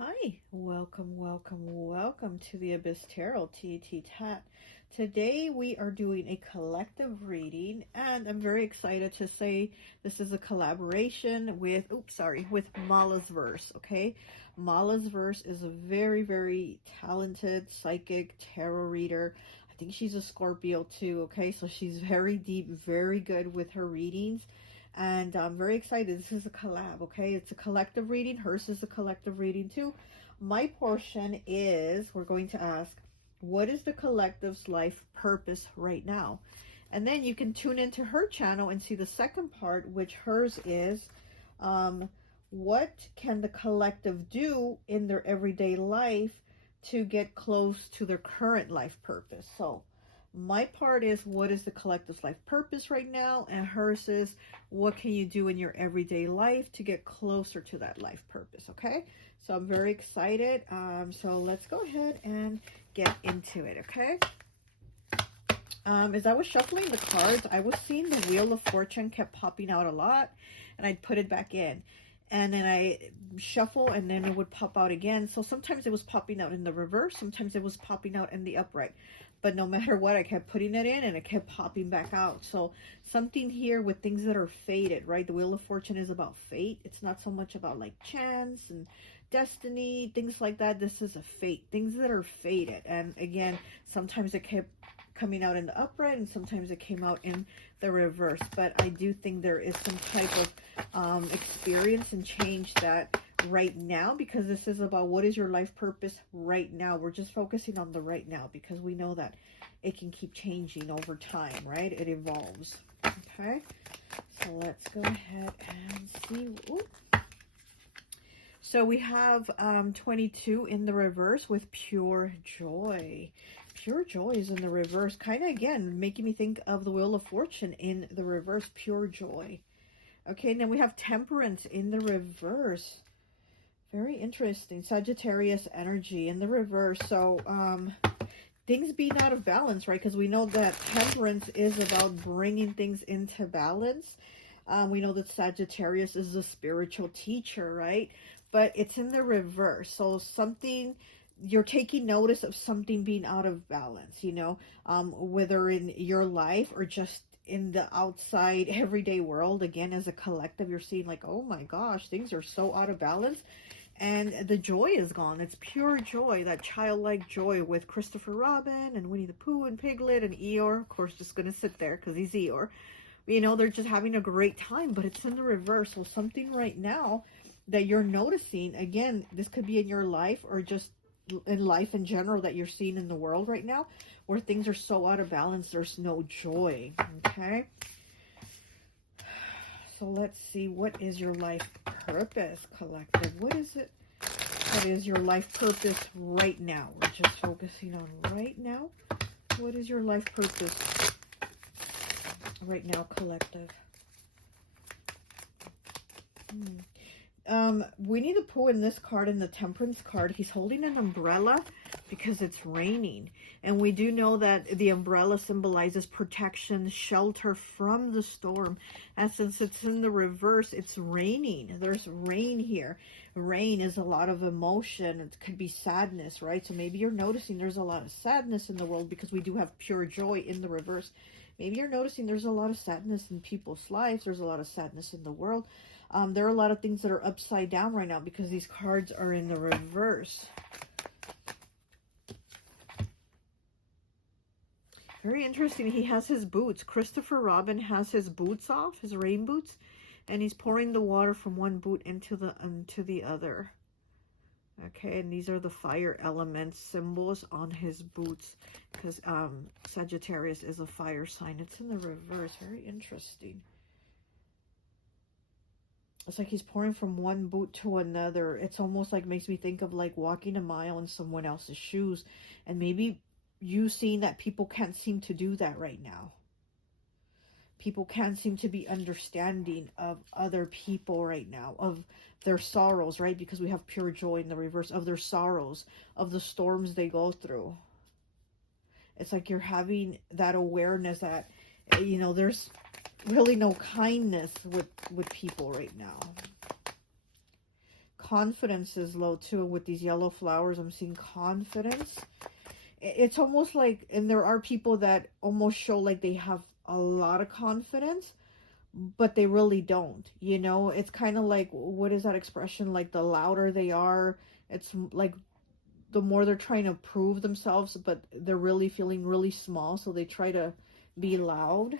Hi, welcome to the Abyss Tarot T.A.T. Today we are doing a collective reading, and I'm very excited to say this is a collaboration with, with Malasverse, okay? Malasverse is a very talented psychic tarot reader. I think she's a Scorpio too, okay? So she's very deep, very good with her readings. And I'm very excited. This is a collab, okay? It's a collective reading. Hers is a collective reading too. My portion is, we're going to ask, what is the collective's life purpose right now? And then you can tune into her channel and see the second part, which hers is, what can the collective do in their everyday life to get close to their current life purpose? So my part is, what is the collective's life purpose right now? And hers is, what can you do in your everyday life to get closer to that life purpose? Okay, so I'm very excited. So let's go ahead and get into it. Okay, as I was shuffling the cards, I was seeing the Wheel of Fortune kept popping out a lot, and I'd put it back in, and then I shuffle, and then it would pop out again. So sometimes it was popping out in the reverse, sometimes it was popping out in the upright. But no matter what, I kept putting it in and it kept popping back out. So something here with things that are fated, right? The Wheel of Fortune is about fate. It's not so much about like chance and destiny, things like that. This is a fate, things that are fated. And again, sometimes it kept coming out in the upright and sometimes it came out in the reverse. But I do think there is some type of experience and change that right now, because this is about what is your life purpose right now. We're just focusing on the right now because we know that it can keep changing over time, right? It evolves. Okay, so let's go ahead and see. Ooh. So we have 22 in the reverse with pure joy. Pure joy is in the reverse, kind of again making me think of the Wheel of Fortune in the reverse. Pure joy. Okay, now we have temperance in the reverse. Very interesting. Sagittarius energy in the reverse. So things being out of balance, right? Because we know that temperance is about bringing things into balance. We know that Sagittarius is a spiritual teacher, right? But it's in the reverse. So something, you're taking notice of something being out of balance, you know, whether in your life or just in the outside everyday world. Again, as a collective, you're seeing like, oh my gosh, things are so out of balance. And the joy is gone. It's pure joy, that childlike joy with Christopher Robin and Winnie the Pooh and Piglet and Eeyore. Of course, just going to sit there because he's Eeyore. You know, they're just having a great time, but it's in the reverse. So something right now that you're noticing, again, this could be in your life or just in life in general that you're seeing in the world right now, where things are so out of balance, there's no joy. Okay. So let's see, what is your life purpose, collective? What is it? What is your life purpose right now? We're just focusing on right now. What is your life purpose right now, collective? Winnie the Pooh in this card, in the Temperance card, he's holding an umbrella because it's raining. And we do know that the umbrella symbolizes protection, shelter from the storm. And since it's in the reverse, it's raining. There's rain here. Rain is a lot of emotion. It could be sadness, right? So maybe you're noticing there's a lot of sadness in the world because we do have pure joy in the reverse. Maybe you're noticing there's a lot of sadness in people's lives. There's a lot of sadness in the world. There are a lot of things that are upside down right now because these cards are in the reverse. Very interesting. He has his boots. Christopher Robin has his boots off, his rain boots, and he's pouring the water from one boot into the other. Okay, and these are the fire element symbols on his boots because Sagittarius is a fire sign. It's in the reverse. Very interesting. It's like he's pouring from one boot to another. It's almost like, makes me think of like walking a mile in someone else's shoes. And maybe you seeing that people can't seem to do that right now. People can't seem to be understanding of other people right now, of their sorrows, right? Because we have pure joy in the reverse, of their sorrows, of the storms they go through. It's like you're having that awareness that, you know, there's really no kindness with people right now. confidence is low too. With these yellow flowers, I'm seeing confidence. It's almost like, and there are people that almost show like they have a lot of confidence, but they really don't, you know. It's kind of like, what is that expression, like the louder they are, it's like the more they're trying to prove themselves, but they're really feeling really small, so they try to be loud.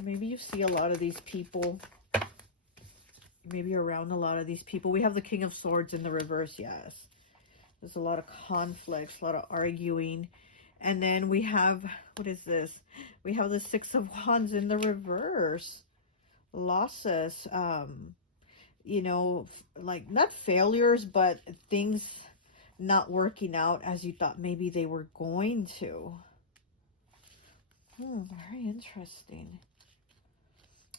Maybe you see a lot of these people, maybe around a lot of these people. We have the King of Swords in the reverse. Yes, there's a lot of conflicts, a lot of arguing. And then we have, what is this? We have the Six of Wands in the reverse. Losses, you know, like not failures, but things not working out as you thought maybe they were going to. Very interesting.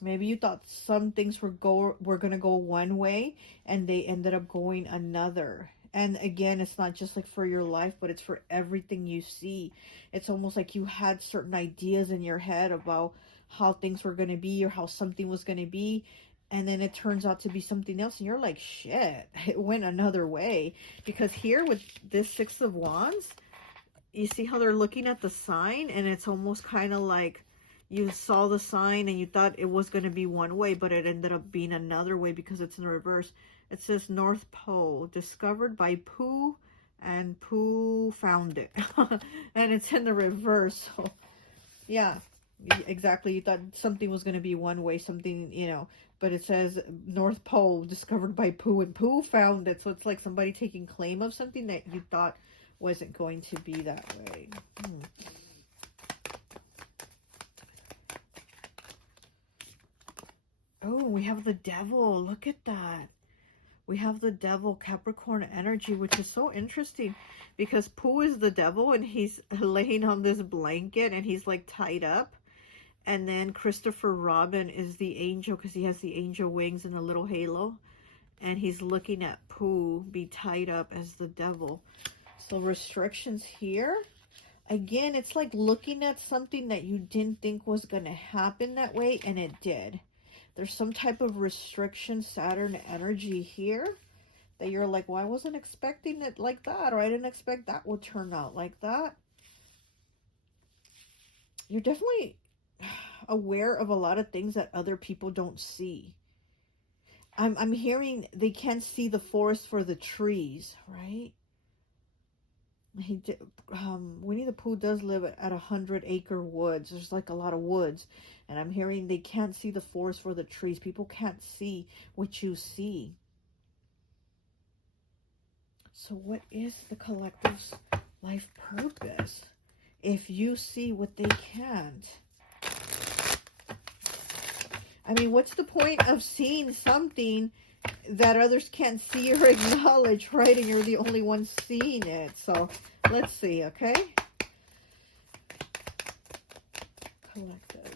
Maybe you thought some things were going to go one way and they ended up going another. And again, it's not just like for your life, but it's for everything you see. It's almost like you had certain ideas in your head about how things were going to be or how something was going to be. And then it turns out to be something else. And you're like, shit, it went another way. Because here with this Six of Wands, you see how they're looking at the sign, and it's almost kind of like you saw the sign and you thought it was going to be one way, but it ended up being another way because it's in reverse. It says North Pole, discovered by Pooh, and Pooh found it. And it's in the reverse. So, yeah, exactly. You thought something was going to be one way, something, you know, but it says North Pole, discovered by Pooh, and Pooh found it. So it's like somebody taking claim of something that you thought wasn't going to be that way. Oh, we have the Devil. Look at that. We have the Devil, Capricorn energy, which is so interesting because Pooh is the devil and he's laying on this blanket and he's like tied up. And then Christopher Robin is the angel because he has the angel wings and a little halo. And he's looking at Pooh be tied up as the devil. So restrictions here. Again, it's like looking at something that you didn't think was going to happen that way, and it did. There's some type of restriction, Saturn energy here, that you're like, well, I wasn't expecting it like that, or I didn't expect that would turn out like that. You're definitely aware of a lot of things that other people don't see. I'm hearing they can't see the forest for the trees, right? Winnie the Pooh does live at 100-acre woods. There's like a lot of woods, and I'm hearing they can't see the forest for the trees. People can't see what you see. So what is the collective's life purpose if you see what they can't? I mean, what's the point of seeing something that others can't see or acknowledge, right? And you're the only one seeing it. So let's see, okay? Collective.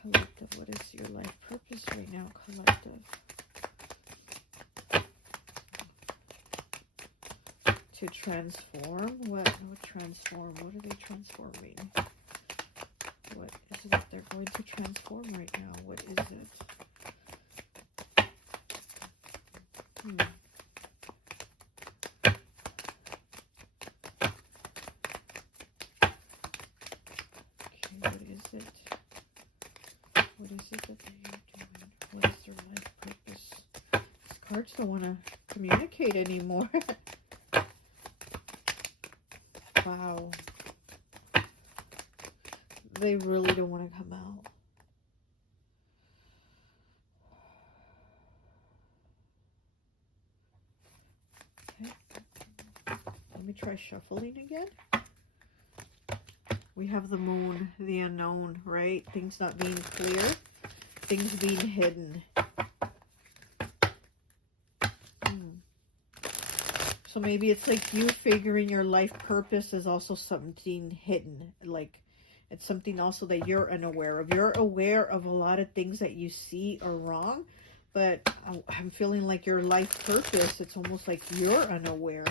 Collective, what is your life purpose right now, collective? To transform? What transform? What are they transforming? What is it they're going to transform right now? What is it? Okay, what is it? What is it that they are doing? What is their life purpose? These cards don't want to communicate anymore. Wow. They really don't want to come out. Okay. Let me try shuffling again. We have the Moon, the unknown, right? Things not being clear. Things being hidden. So maybe it's like you figuring your life purpose is also something hidden. Like it's something also that you're unaware of. You're aware of a lot of things that you see are wrong, but I'm feeling like your life purpose, it's almost like you're unaware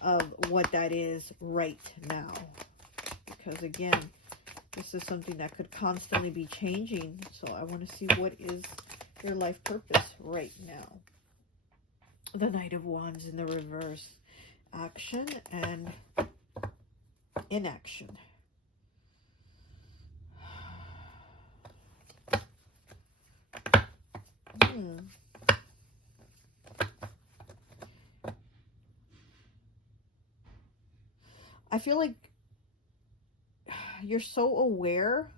of what that is right now. Because again, this is something that could constantly be changing. So I want to see what is your life purpose right now. The Knight of Wands in the reverse. Action and inaction. I feel like you're so aware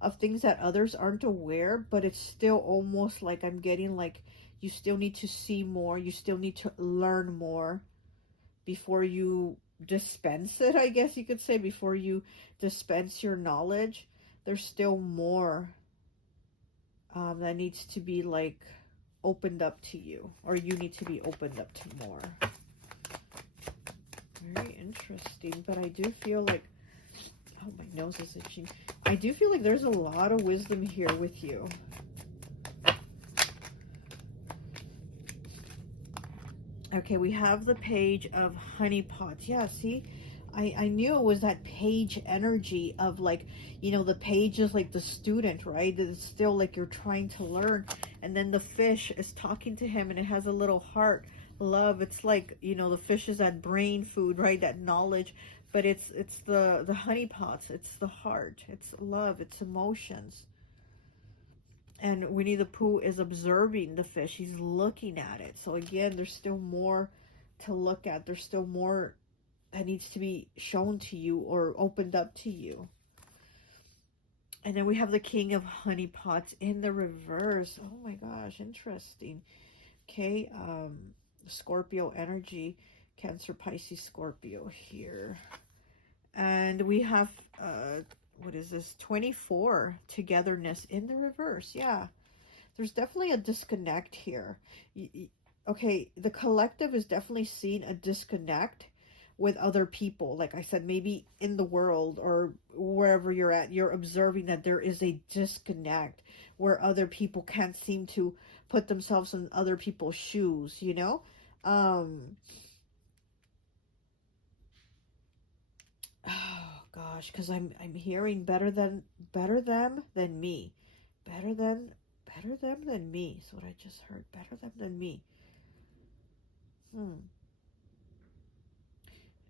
of things that others aren't aware, but it's still almost like I'm getting like you still need to see more, you still need to learn more before you dispense it, I guess you could say, before you dispense your knowledge. There's still more that needs to be like opened up to you, or you need to be opened up to more. Very interesting, but I do feel like, oh, my nose is itching. I do feel like there's a lot of wisdom here with you. Okay, we have the Page of Honeypots. Yeah, see? I knew it was that page energy of like, you know, the page is like the student, right? It's still like you're trying to learn. And then the fish is talking to him and it has a little heart. Love. It's like, you know, the fish is that brain food, right? That knowledge. But it's the honeypots. It's the heart. It's love. It's emotions. And Winnie the Pooh is observing the fish. He's looking at it. So again, there's still more to look at. There's still more that needs to be shown to you or opened up to you. And then we have the King of Honeypots in the reverse. Oh my gosh, interesting. Okay, Scorpio energy, Cancer, Pisces, Scorpio here. And we have, what is this? 24, togetherness in the reverse. Yeah, there's definitely a disconnect here. Okay, the collective is definitely seeing a disconnect with other people. Like I said, maybe in the world or wherever you're at, you're observing that there is a disconnect where other people can't seem to put themselves in other people's shoes, you know? Oh gosh, because I'm hearing better them than me. Better them than me is what I just heard. Better them than me.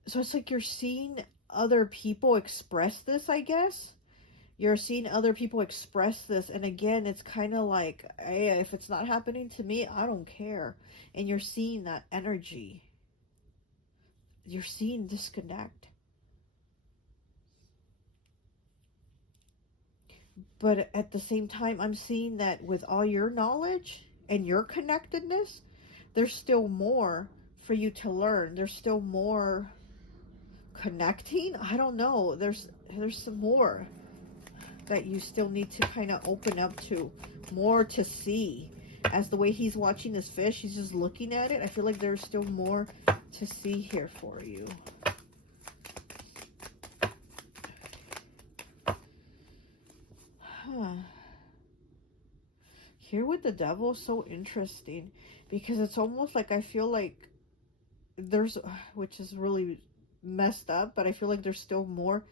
So it's like you're seeing other people express this, I guess. You're seeing other people express this. And again, it's kind of like, hey, if it's not happening to me, I don't care. And you're seeing that energy. You're seeing disconnect. But at the same time, I'm seeing that with all your knowledge and your connectedness, there's still more for you to learn. There's still more connecting. I don't know. There's some more that you still need to kind of open up to, more to see. As the way he's watching this fish, he's just looking at it. I feel like there's still more to see here for you. Here with the Devil, so interesting, because it's almost like I feel like there's, which is really messed up, but I feel like there's still more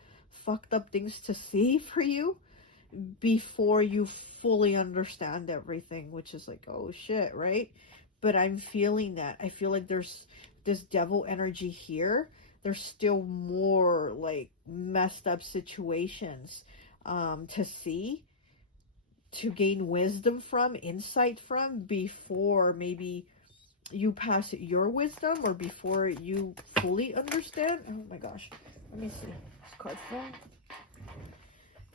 fucked up things to see for you before you fully understand everything, which is like, oh shit, right? But I'm feeling that. I feel like there's this devil energy here. There's still more like messed up situations to see, to gain wisdom from, insight from, before maybe you pass your wisdom or before you fully understand. Oh my gosh, let me see this card from.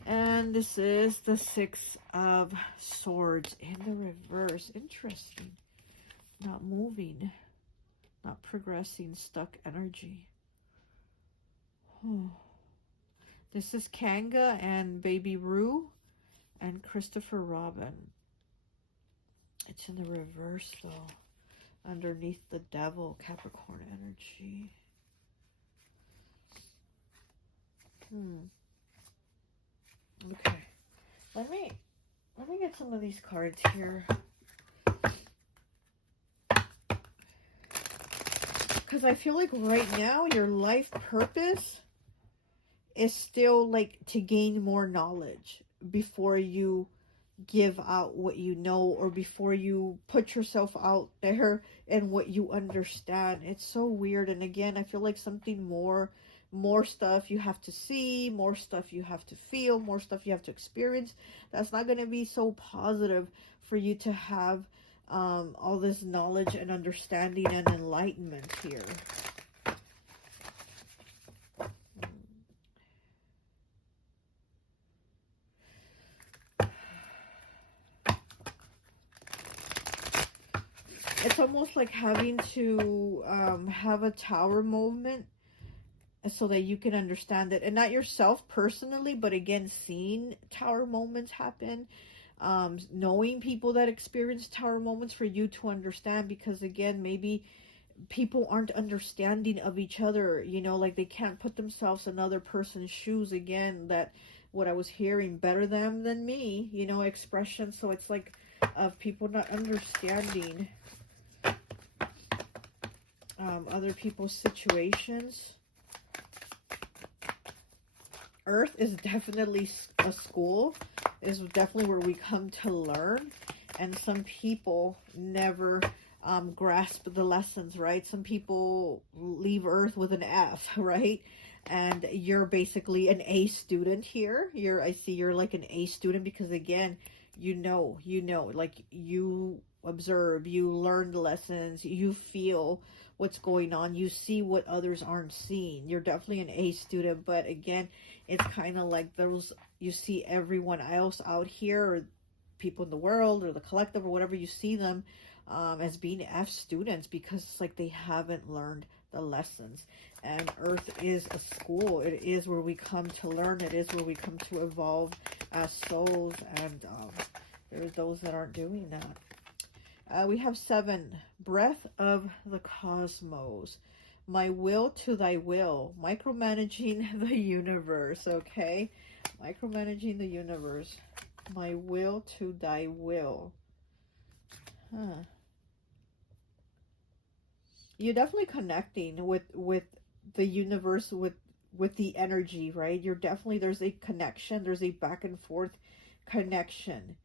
And this is the Six of Swords in the reverse. Interesting. Not moving, not progressing, stuck energy. This is Kanga and Baby Rue and Christopher Robin. It's in the reverse though, underneath the Devil, Capricorn energy. Okay, let me get some of these cards here, because I feel like right now your life purpose is still like to gain more knowledge before you give out what you know, or before you put yourself out there and what you understand. It's so weird. And again, I feel like something more stuff you have to see, more stuff you have to feel, more stuff you have to experience. That's not going to be so positive for you to have all this knowledge and understanding and enlightenment here. It's almost like having to have a tower moment so that you can understand it. And not yourself personally, but again, seeing tower moments happen. Knowing people that experience tower moments for you to understand. Because again, maybe people aren't understanding of each other. You know, like they can't put themselves in other person's shoes. Again, that what I was hearing, better them than me, you know, expression. So it's like of people not understanding other people's situations. Earth is definitely a school. Is definitely where we come to learn. And some people never grasp the lessons, right? Some people leave Earth with an F, right? And you're basically an A student here. I see you're like an A student because again, you know, like you observe, you learn the lessons, you feel what's going on, you see what others aren't seeing. You're definitely an A student, but again, it's kind of like those, you see everyone else out here, or people in the world, or the collective, or whatever, you see them as being F students because it's like they haven't learned the lessons. And Earth is a school. It is where we come to learn. It is where we come to evolve as souls. And there's those that aren't doing that. We have 7, breath of the cosmos. My will to thy will. Micromanaging the universe, okay? Micromanaging the universe. My will to thy will. Huh. You're definitely connecting with the universe, with the energy, right? You're definitely, there's a connection. There's a back and forth connection.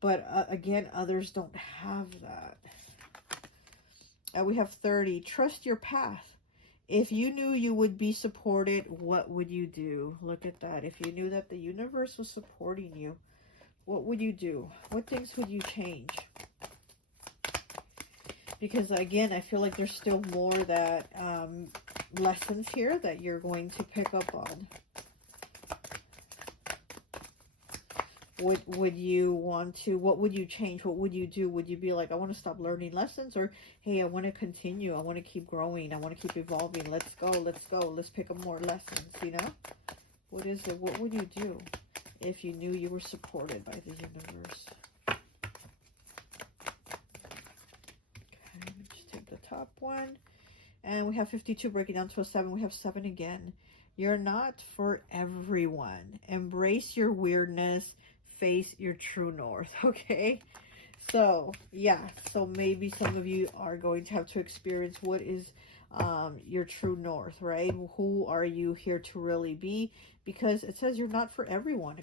But again, others don't have that. We have 30. Trust your path. If you knew you would be supported, what would you do? Look at that. If you knew that the universe was supporting you, what would you do? What things would you change? Because again, I feel like there's still more that lessons here that you're going to pick up on. Would you want to, what would you change? What would you do? Would you be like, I want to stop learning lessons? Or, hey, I want to continue. I want to keep growing. I want to keep evolving. Let's go. Let's go. Let's pick up more lessons, you know? What is it? What would you do if you knew you were supported by the universe? Okay, let me just take the top one. And we have 52 breaking down to a 7. We have 7 again. You're not for everyone. Embrace your weirdness. Face your true north, okay? So, yeah. So maybe some of you are going to have to experience what is your true north, right? Who are you here to really be? Because it says you're not for everyone.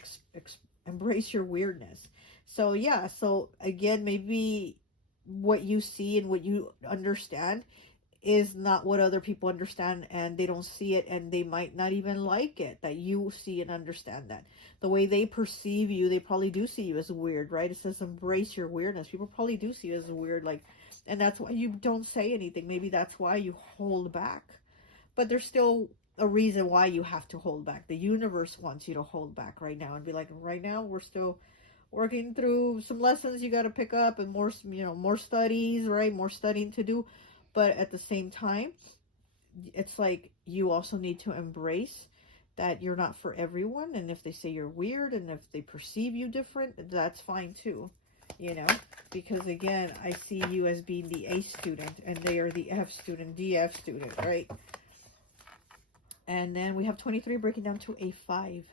Embrace your weirdness. So, yeah. So, again, maybe what you see and what you understand is not what other people understand, and they don't see it, and they might not even like it that you see and understand that. The way they perceive you, they probably do see you as weird, right? It says embrace your weirdness. People probably do see you as weird, like, and that's why you don't say anything. Maybe that's why you hold back. But there's still a reason why you have to hold back. The universe wants you to hold back right now and be like, right now we're still working through some lessons you got to pick up, and more, you know, more studies, right? More studying to do. But at the same time, it's like you also need to embrace that you're not for everyone. And if they say you're weird and if they perceive you different, that's fine too, you know? Because again, I see you as being the A student and they are the F student, DF student, right? And then we have 23 breaking down to a 5.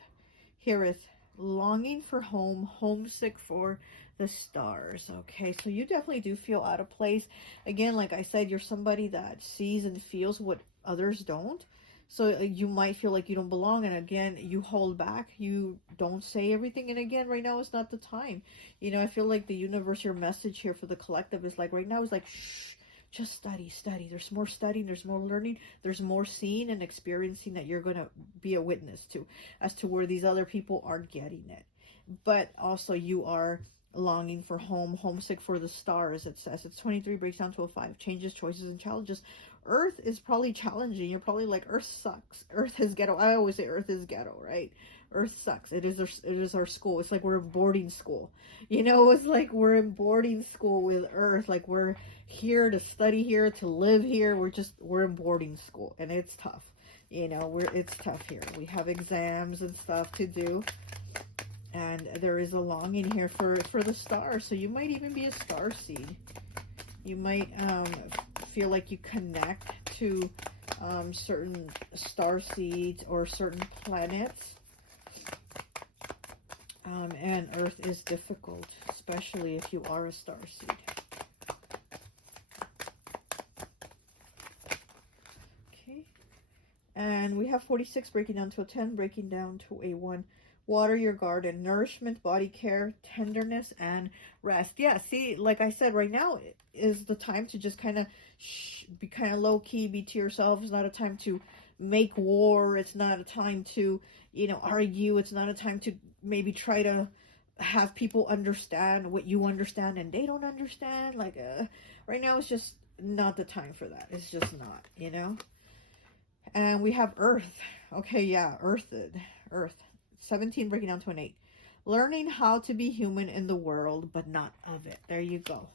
Heareth, longing for home, homesick for the stars. Okay, so you definitely do feel out of place. Again, like I said, you're somebody that sees and feels what others don't. So you might feel like you don't belong, and again, you hold back, you don't say everything, and again, right now is not the time. You know, I feel like the universe, your message here for the collective is like, right now is like, shh, just study, study. There's more studying, there's more learning, there's more seeing and experiencing that you're going to be a witness to, as to where these other people aren't getting it. But also you are longing for home, homesick for the stars, it says. It's 23, breaks down to a 5. Changes, choices, and challenges. Earth is probably challenging. You're probably like, Earth sucks. Earth is ghetto. I always say Earth is ghetto, right? Earth sucks. It is our school. It's like we're in boarding school. You know, it's like we're in boarding school with Earth. Like we're here to study here, to live here. We're in boarding school, and it's tough. You know, it's tough here. We have exams and stuff to do. And there is a longing here for the stars. So you might even be a star seed. You might feel like you connect to certain star seeds or certain planets. And Earth is difficult, especially if you are a star seed. Okay. And we have 46 breaking down to a 10, breaking down to a 1. Water your garden, nourishment, body care, tenderness, and rest. Yeah, see, like I said, right now is the time to just kind of be kind of low-key, be to yourself. It's not a time to make war. It's not a time to, you know, argue. It's not a time to maybe try to have people understand what you understand and they don't understand. Like, right now it's just not the time for that. It's just not, you know? And we have Earth. Okay, yeah, Earth. 17 breaking down to an 8. Learning how to be human in the world, but not of it. There you go.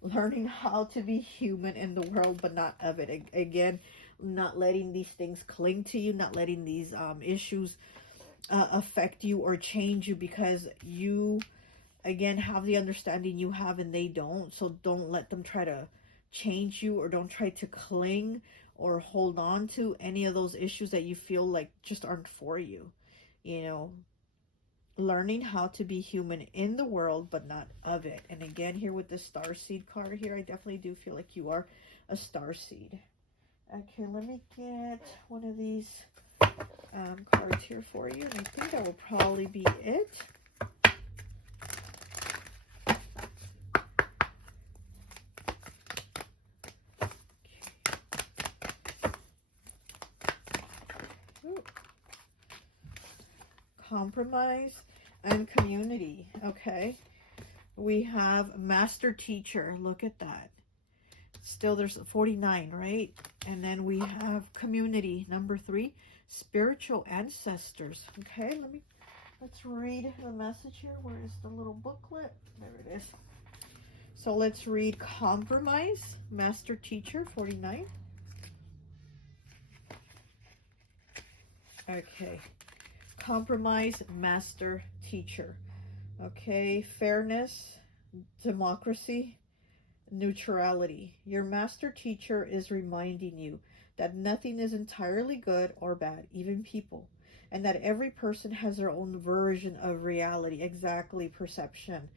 Learning how to be human in the world, but not of it. Again, not letting these things cling to you, not letting these issues affect you or change you, because you, again, have the understanding you have and they don't. So don't let them try to change you, or don't try to cling or hold on to any of those issues that you feel like just aren't for you. You know, learning how to be human in the world, but not of it. And again, here with the star seed card here, I definitely do feel like you are a star seed. Okay, let me get one of these cards here for you. And I think that will probably be it. Compromise and community. Okay, we have master teacher. Look at that. Still there's 49, right? And then we have community, number 3, spiritual ancestors. Okay, let's read the message here. Where is the little booklet? There it is. So let's read compromise, master teacher, 49. Okay, compromise, master teacher. Okay, fairness, democracy, neutrality. Your master teacher is reminding you that nothing is entirely good or bad, even people, and that every person has their own version of reality. Exactly, perception,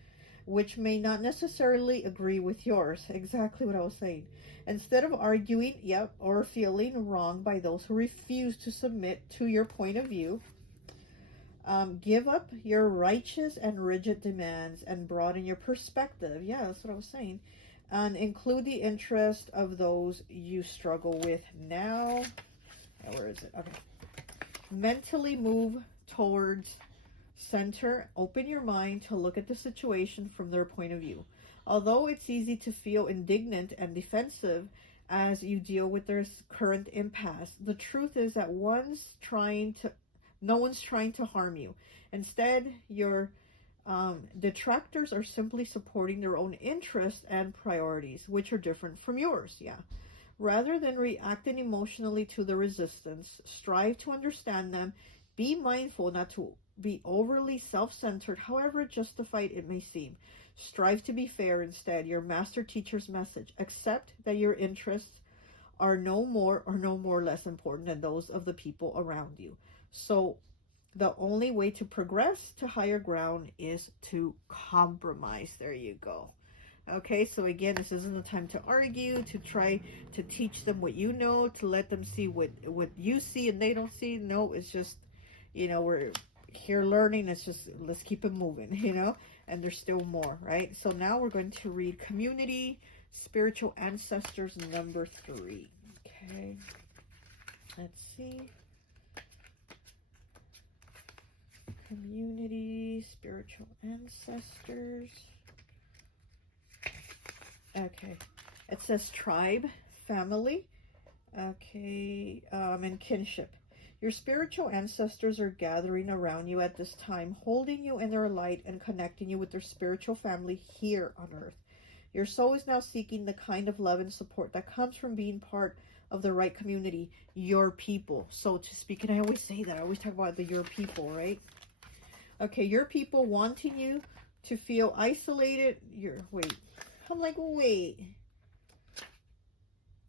which may not necessarily agree with yours. Exactly what I was saying. Instead of arguing, or feeling wrong by those who refuse to submit to your point of view, give up your righteous and rigid demands and broaden your perspective. Yeah, that's what I was saying. And include the interest of those you struggle with now. Where is it? Okay. Mentally move towards center. Open your mind to look at the situation from their point of view. Although it's easy to feel indignant and defensive as you deal with their current impasse, the truth is that no one's trying to harm you. Instead, your detractors are simply supporting their own interests and priorities, which are different from yours. Yeah. Rather than reacting emotionally to the resistance, strive to understand them. Be mindful not to be overly self-centered, however justified it may seem. Strive to be fair instead. Your master teacher's message. Accept that your interests are no more less important than those of the people around you. So the only way to progress to higher ground is to compromise. There you go. Okay, so again, this isn't the time to argue, to try to teach them what you know, to let them see what you see and they don't see. No, it's just, you know, we're here learning. It's just, let's keep it moving, you know, and there's still more, right? So now we're going to read Community, Spiritual Ancestors, number 3. Okay, let's see. Community, Spiritual Ancestors. Okay, it says tribe, family, okay, and kinship. Your spiritual ancestors are gathering around you at this time, holding you in their light and connecting you with their spiritual family here on earth. Your soul is now seeking the kind of love and support that comes from being part of the right community, your people, so to speak. And I always say that, I always talk about your people, right? Okay, your people wanting you to feel isolated. I'm like, wait.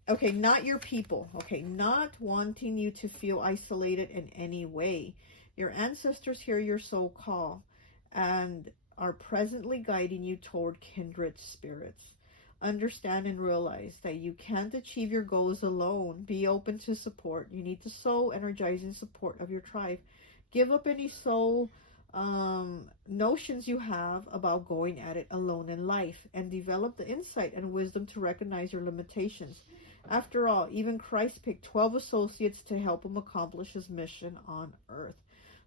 Okay, not your people. Okay, not wanting you to feel isolated in any way. Your ancestors hear your soul call and are presently guiding you toward kindred spirits. Understand and realize that you can't achieve your goals alone. Be open to support. You need the soul energizing support of your tribe. Give up any soul notions you have about going at it alone in life, and develop the insight and wisdom to recognize your limitations. After all, even Christ picked 12 associates to help him accomplish his mission on earth.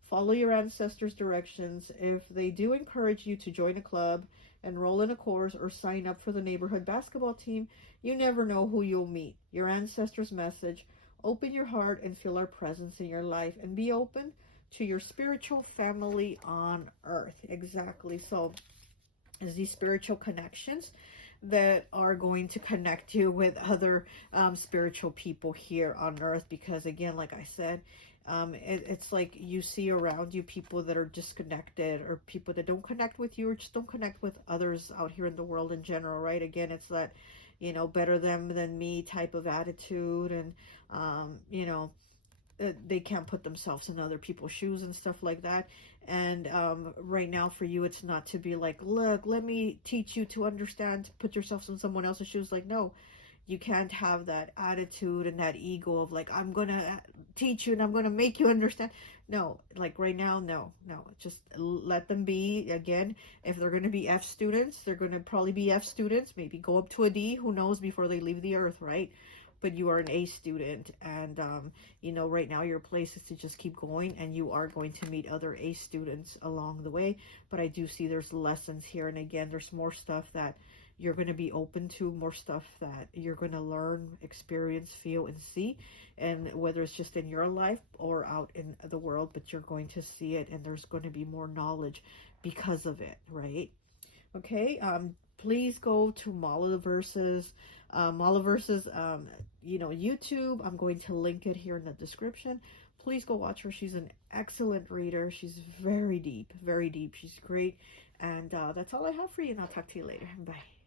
Follow your ancestors' directions. If they do encourage you to join a club, enroll in a course, or sign up for the neighborhood basketball team, you never know who you'll meet. Your ancestors' message: open your heart and feel our presence in your life, and be open to your spiritual family on earth. Exactly. So is these spiritual connections that are going to connect you with other spiritual people here on earth, because again, like I said, it's like you see around you people that are disconnected, or people that don't connect with you, or just don't connect with others out here in the world in general, right? Again, it's that, you know, better them than me type of attitude, and you know, they can't put themselves in other people's shoes and stuff like that. And right now for you, it's not to be like, look, let me teach you to understand, to put yourself in someone else's shoes. Like, no, you can't have that attitude and that ego of like, I'm gonna teach you and I'm gonna make you understand. No, like right now, no, just let them be. Again, if they're gonna be F students, they're gonna probably be F students, maybe go up to a D, who knows, before they leave the earth, right? But you are an A student, and you know, right now your place is to just keep going, and you are going to meet other A students along the way. But I do see there's lessons here, and again, there's more stuff that you're going to be open to, more stuff that you're going to learn, experience, feel, and see, and whether it's just in your life or out in the world, but you're going to see it, and there's going to be more knowledge because of it, right? Okay, please go to Malasverse's you know, YouTube. I'm going to link it here in the description. Please go watch her. She's an excellent reader. She's very deep, very deep. She's great. And that's all I have for you, and I'll talk to you later. Bye.